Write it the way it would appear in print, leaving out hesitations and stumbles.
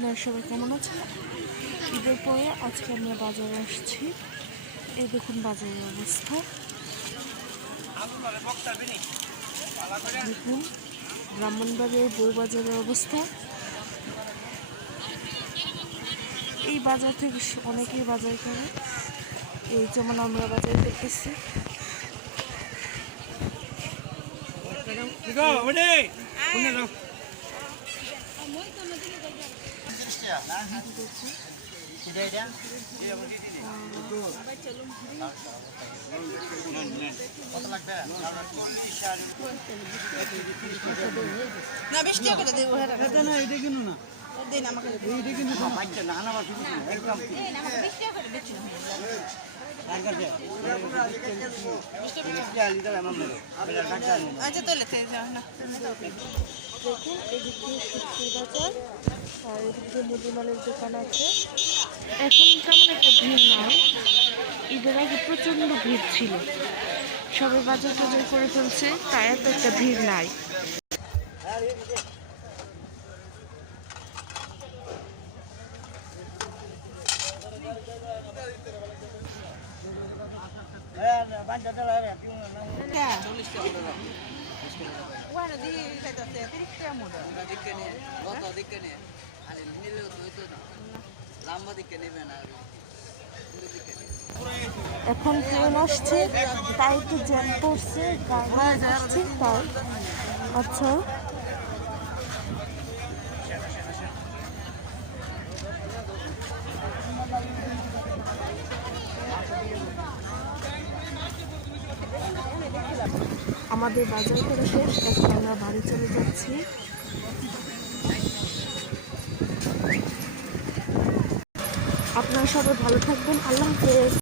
আপনারা সবাই কেমন আছেন? ঈদের পরে আজকে আমরা বাজারে আসছি। এই দেখুন বাজারের অবস্থা, দেখুন ব্রাহ্মণবাড়িয়ার বউবাজারের অবস্থা। এই বাজার থেকে অনেকেই বাজার করে, এই যেমন আমরা বাজার করতেছি। না বৃষ্টি করে দেবো না এটা কিনো না দিন আমাকে এইটা কিন্তু বাচ্চা না না একদম বৃষ্টি করে বেচি না আচ্ছা তো লেতে যাও না। দেখুন এদিক দিয়ে সবজির বাজার আর এদিক দিয়ে মুদিমালের দোকান আছে। এখন তেমন একটা ভিড় নাই, ঈদের আগে প্রচণ্ড ভিড় ছিল, সবাই বাজার টাজার করে ফেলছে, তাই এত একটা ভিড় নাই। এখন ট্রেন আসছে তাই একটু জ্যাম পড়ছে, গাড়ি আসছে তাই। আচ্ছা আমাদের বাজার করে শেষ, এখন আমরা বাড়ি চলে যাচ্ছি। আপনারা সবাই ভালো থাকবেন, আল্লাহ হাফেজ।